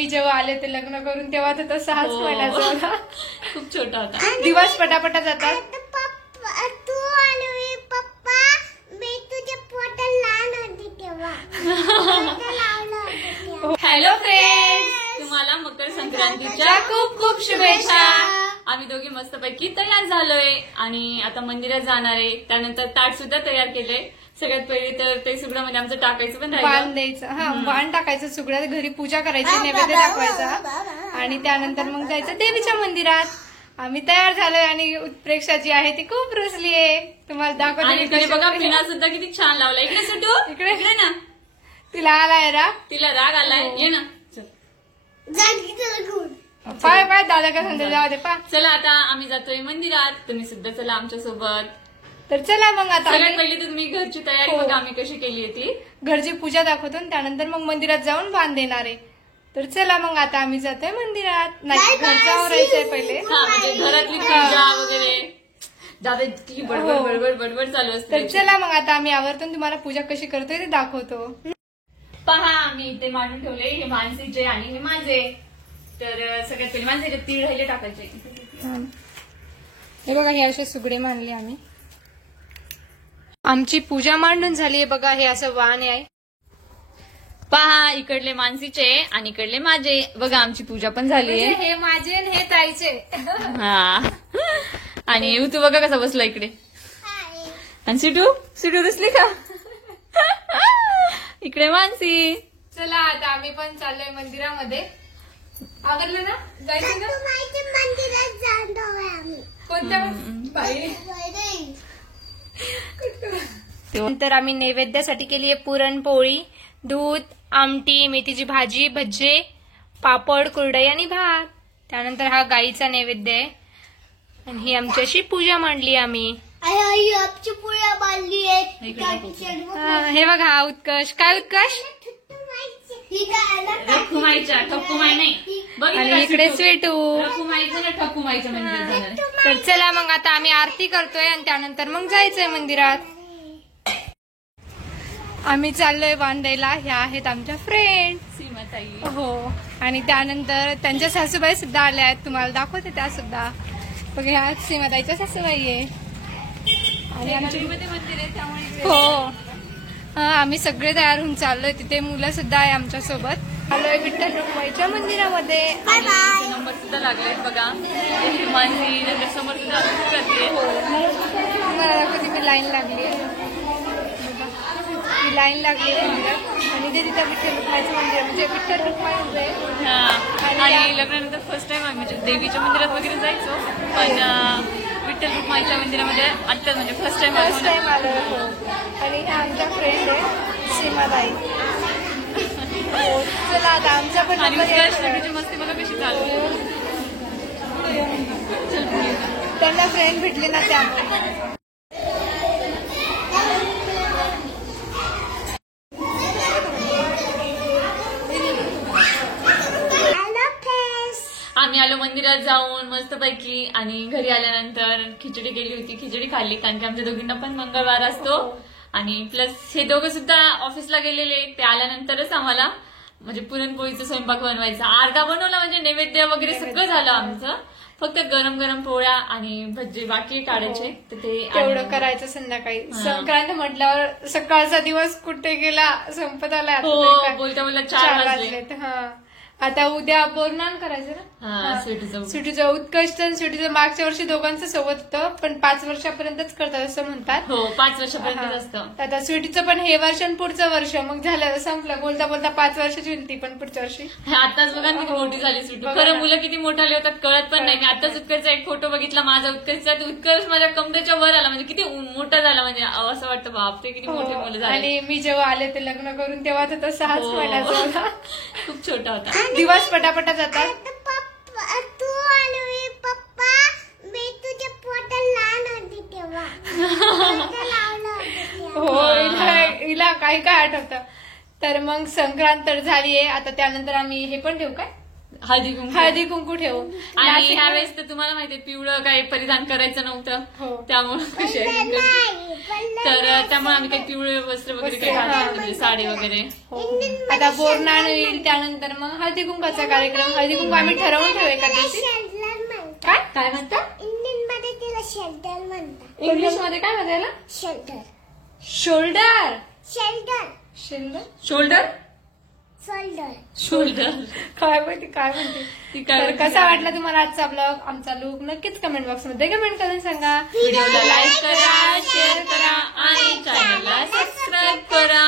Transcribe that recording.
मी जेव्हा आले ते लग्न करून तेव्हा तर 6च महिन्याचा होता. खूप छोटा होता. दिवस पटापटा जातात. तू आलो पप्पा, मी तुझ्या पोटात लहान होती तेव्हा. हॅलो फ्रेंड्स, तुम्हाला मकर संक्रांतीच्या खूप खूप शुभेच्छा. आम्ही दोघी मस्तपैकी तयार झालोय आणि आता मंदिरात जाणार आहे. त्यानंतर ताट सुद्धा तयार केलंय. सगळ्यात पहिले तर ते सुगडामध्ये आमचं टाकायचं पण वाण राहिलं. द्यायचं. हा, वाण टाकायचं सुगड्यात, घरी पूजा करायची, नैवेद्य दाखवायचा आणि त्यानंतर मग जायचं देवीच्या मंदिरात. आम्ही तयार झालोय आणि उत्प्रेक्षा जी आहे ती खूप रुसली आहे. तुम्हाला आणि तिने बघा दाखवते. पिना सुद्धा किती छान लावला. इकडे सुटू, इकडे. इकडे ना. तिला आलाय राग. तिला राग आलाय. ये ना. चल. पाय पाय दादा का संदेश जाऊ दे पा. चला आता आम्ही जातोय मंदिरात. तुम्ही सुद्धा चला आमच्या सोबत. तर चला मग आता सगळ्यात आम्ही पहिली तर तुम्ही घरची तयारी हो. बघा आम्ही कशी केली आहे ती. घरची पूजा दाखवतो आणि त्यानंतर मग मंदिरात जाऊन वाण देणार आहे. तर चला मग आता आम्ही जातोय मंदिरात. नाही, घरचं आवरायचंय पहिले. हा, म्हणजे घरातली पूजा वगैरे दादा इतकी बडबड हो. बडबड बडबड चालू असते. तर चला मग आता आम्ही आवर्तून तुम्हाला पूजा कशी करतोय ते दाखवतो. पहा मी इथे मांडून ठेवले. हे मानसीचे आणि हे माझे. तर सगळ्यात पहिले माणसाचे तीळ राहिले टाकायचे. हे बघा, हे असे सुगडे मांडले आम्ही. आमची पूजा मांडून झाली आहे बघा. हे असं वाण आहे. पहा इकडले मानसीचे आणि इकडले माझे. बघा आमची पूजा पण झाली आहे. म्हणजे हे माझे आणि हे ताईचे. हा, आणि तू बघा कसा बसला इकडे. आणि सिटू सिटू दिसली का. इकडे मानसी. चला आता आम्ही पण चाललोय मंदिरामध्ये. आवडलं ना, जायचं ना. मंदिरात जाणार आम्ही. कोणत्या बाई. नंतर आम्ही नैवेद्यासाठी केली आहे पुरणपोळी, दूध, आमटी, मेथीची भाजी, भज्जे, पापड, कुरडई आणि भात. त्यानंतर हा गाईचा नैवेद्य आहे आणि ही आमची अशी पूजा मांडली आम्ही. आमची पुऱ्या बांधली आहे. हे बघा, हा उत्कर्ष. काय उत्कर्ष. रखुमाईच्या ठकुमाई नाही. आणि इकडे स्वेटू. रखुमाईचं ना ठकुमाईचं मंदिर झालं. तर चला मग आता आम्ही आरती करतोय आणि त्यानंतर मग जायचंय मंदिरात. आम्ही चाललोय वाण द्यायला. ह्या आहेत आमच्या फ्रेंड. सीमाताई. हो, आणि त्यानंतर त्यांच्या सासूबाई सुद्धा आल्या आहेत. तुम्हाला दाखवते त्या सुद्धा. बघ, ह्या सीमाताईच्या सासूबाई आहे आणि आमची मंदिर आहे त्यामुळे. हो. आम्ही सगळे तयार होऊन चाललोय. तिथे मुलं सुद्धा आहे आमच्या सोबत. आलोय विठ्ठल रखुमाईच्या मंदिरामध्ये. नंबर सुद्धा लागले बघा. मानसी नंतर समोर सुद्धा करते. तुम्हाला दाखवते मी लाईन लागली आहे. ही लाईन लागली आहे मंदिरात आणि ते तिथं विठ्ठल रखुमाईचं मंदिर म्हणजे विठ्ठल रखुमाई उभे आहे. आणि लग्नानंतर फर्स्ट टाइम आम्ही म्हणजे देवीच्या मंदिरात वगैरे जायचो. पण विठ्ठल रखुमाईच्या मंदिरामध्ये आता म्हणजे फर्स्ट टाइम आलोय. हो, आणि ह्या आमच्या फ्रेंड आहे सीमाताई. हो, चला आता आमचा पण आणि नंबर येतो. शेवटीची मस्ती बघा कशी चालू आहे. त्यांना फ्रेंड भेटली ना त्यामुळे. आम्ही आलो मंदिरात जाऊन मस्तपैकी आणि घरी आल्यानंतर खिचडी केली होती. खिचडी खाल्ली कारण की आमच्या दोघींना पण मंगळवार असतो. आणि प्लस हे दोघं सुद्धा ऑफिसला गेलेले. ते आल्यानंतरच आम्हाला म्हणजे पुरणपोळीचा स्वयंपाक बनवायचा. अर्धा बनवला म्हणजे नैवेद्य वगैरे सगळं झालं आमचं. फक्त गरम गरम पोळ्या आणि भज्जे बाकी काढायचे. तर ते तेवढं करायचं संध्याकाळी. संक्रांत म्हटल्यावर सकाळचा दिवस कुठे गेला संपत आला. हो, बोलता बोलता 4 वाजले. हा, आता उद्या बोरनान करायचं ना. सुटीचं उत्कर्ष आणि सुटीचं मागच्या वर्षी दोघांचं सोबत होतं, पण 5 वर्षापर्यंतच करतात असं म्हणतात. हो, 5 वर्षापर्यंत असतं. आता स्वीटीचं पण हे वर्ष आणि पुढचं वर्ष मग झालं, संपलं. बोलता बोलता 5 वर्षाची होती ती पण पुढच्या वर्षी. आताच बघा किती मोठी झाली स्वीटी. खरं मुलं किती मोठाले होतात कळत पण नाही. मी आताच उत्कर्षचा एक फोटो बघितला माझा उत्कर्षचा. उत्कर्ष माझ्या कमरेच्या वर आला म्हणजे किती मोठा झाला. म्हणजे असं वाटतं बापरे किती मोठे मुलं झाले. आणि मी जेव्हा आले ते लग्न करून तेव्हा तर 6च महिन्याचा होता. खूप छोटा होता. दिवस पटापटा जातात. तू आलो पप्पा, मी तुझ्या पोटात लहान होती तेव्हा. हो, हिला काही काय आठवतं. तर मग संक्रांत तर झाली आहे. आता त्यानंतर आम्ही हे पण ठेवू काय, हळदी कुंकू ठेवू. आणि ह्यावेळेस तर तुम्हाला माहितीये पिवळं काही परिधान करायचं नव्हतं, हो. त्यामुळे तर त्यामुळे आम्ही काही पिवळे वस्त्र वगैरे काही घातलं म्हणजे साडी वगैरे. हो. आता बोरनाण येईल त्यानंतर मग हळदी कुंकाचा कार्यक्रम. हळदी कुंकू आम्ही ठरवून ठेवू एका दिवशी. काय म्हणतात इंडियन मध्ये तिला शेल्टर म्हणतात. इंग्लिश मध्ये काय म्हणतात याला? Shelter. Shoulder. Shelter. Shoulder shoulder shoulder. Shoulder काय म्हणते. ती काय तर म्हणते? कसा वाटला तुम्हाला आजचा ब्लॉग, आमचा लुक नक्कीच कमेंट बॉक्स मध्ये कमेंट करून सांगा. व्हिडिओला लाईक करा, शेअर करा आणि चॅनलला सबस्क्राईब करा.